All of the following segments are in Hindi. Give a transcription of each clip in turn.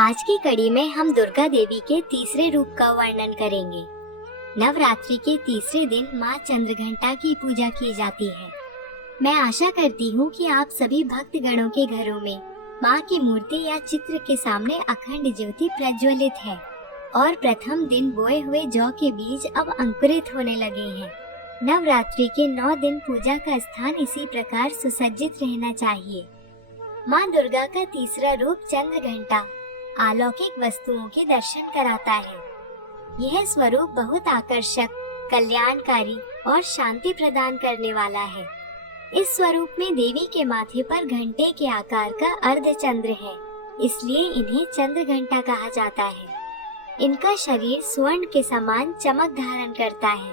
आज की कड़ी में हम दुर्गा देवी के तीसरे रूप का वर्णन करेंगे। नवरात्रि के तीसरे दिन माँ चंद्रघंटा की पूजा की जाती है। मैं आशा करती हूँ कि आप सभी भक्त गणों के घरों में माँ की मूर्ति या चित्र के सामने अखंड ज्योति प्रज्वलित है और प्रथम दिन बोए हुए जौ के बीज अब अंकुरित होने लगे हैं। नवरात्रि के 9 दिन पूजा का स्थान इसी प्रकार सुसज्जित रहना चाहिए। माँ दुर्गा का तीसरा रूप चंद्रघंटा अलौकिक वस्तुओं के दर्शन कराता है। यह स्वरूप बहुत आकर्षक, कल्याणकारी और शांति प्रदान करने वाला है। इस स्वरूप में देवी के माथे पर घंटे के आकार का अर्धचंद्र है, इसलिए इन्हें चंद्रघंटा कहा जाता है। इनका शरीर स्वर्ण के समान चमक धारण करता है।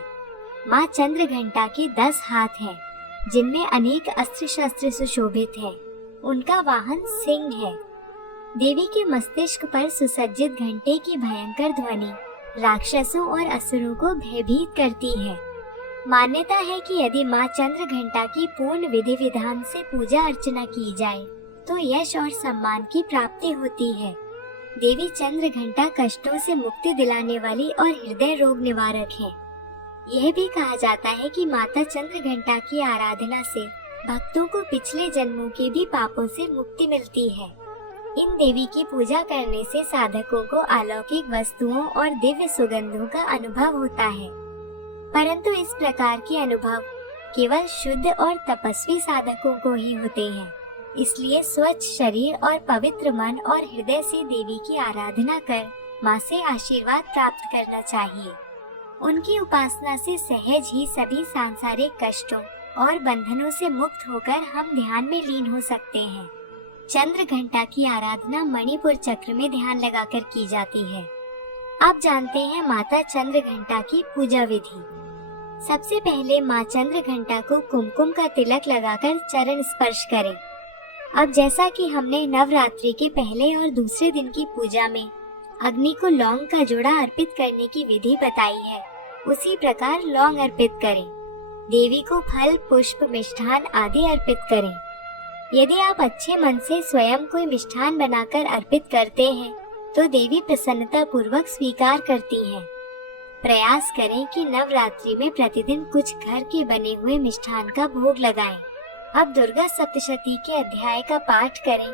माँ चंद्रघंटा के 10 हाथ हैं, जिनमें अनेक अस्त्र शस्त्र सुशोभित है। उनका वाहन सिंह है। देवी के मस्तिष्क पर सुसज्जित घंटे की भयंकर ध्वनि राक्षसों और असुरों को भयभीत करती है। मान्यता है कि यदि माँ चंद्रघंटा की पूर्ण विधि विधान से पूजा अर्चना की जाए तो यश और सम्मान की प्राप्ति होती है। देवी चंद्रघंटा कष्टों से मुक्ति दिलाने वाली और हृदय रोग निवारक है। यह भी कहा जाता है कि माता चंद्रघंटा की आराधना से भक्तों को पिछले जन्मों के भी पापों से मुक्ति मिलती है। इन देवी की पूजा करने से साधकों को अलौकिक वस्तुओं और दिव्य सुगंधों का अनुभव होता है, परंतु इस प्रकार के अनुभव केवल शुद्ध और तपस्वी साधकों को ही होते हैं। इसलिए स्वच्छ शरीर और पवित्र मन और हृदय से देवी की आराधना कर माँ से आशीर्वाद प्राप्त करना चाहिए। उनकी उपासना से सहज ही सभी सांसारिक कष्टों और बंधनों से मुक्त होकर हम ध्यान में लीन हो सकते हैं। चंद्रघंटा की आराधना मणिपुर चक्र में ध्यान लगाकर की जाती है। अब जानते हैं माता चंद्रघंटा की पूजा विधि। सबसे पहले माँ चंद्रघंटा को कुमकुम का तिलक लगाकर चरण स्पर्श करें। अब जैसा कि हमने नवरात्रि के पहले और दूसरे दिन की पूजा में अग्नि को लौंग का जोड़ा अर्पित करने की विधि बताई है, उसी प्रकार लौंग अर्पित करें। देवी को फल, पुष्प, मिष्ठान आदि अर्पित करें। यदि आप अच्छे मन से स्वयं कोई मिष्ठान बनाकर अर्पित करते हैं तो देवी प्रसन्नता पूर्वक स्वीकार करती हैं। प्रयास करें कि नवरात्रि में प्रतिदिन कुछ घर के बने हुए मिष्ठान का भोग लगाएं। अब दुर्गा सप्तशती के अध्याय का पाठ करें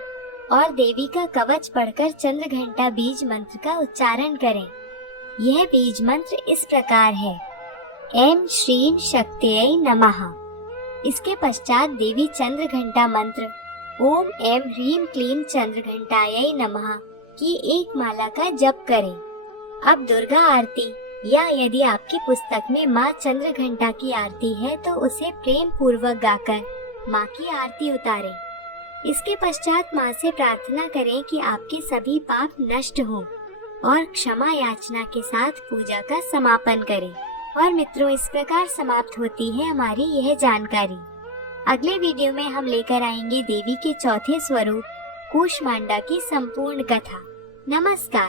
और देवी का कवच पढ़कर चंद्रघंटा बीज मंत्र का उच्चारण करें। यह बीज मंत्र इस प्रकार है: ऐं श्रीं शक्त्यै नमः। इसके पश्चात देवी चंद्रघंटा मंत्र ओम ऐं ह्रीं क्लीं चंद्रघंटायै नमः की एक माला का जप करें। अब दुर्गा आरती या यदि आपकी पुस्तक में माँ चंद्रघंटा की आरती है तो उसे प्रेम पूर्वक गाकर माँ की आरती उतारें। इसके पश्चात माँ से प्रार्थना करें कि आपके सभी पाप नष्ट हों और क्षमा याचना के साथ पूजा का समापन करें। और मित्रों, इस प्रकार समाप्त होती है हमारी यह जानकारी। अगले वीडियो में हम लेकर आएंगे देवी के चौथे स्वरूप कूष्मांडा की संपूर्ण कथा। नमस्कार।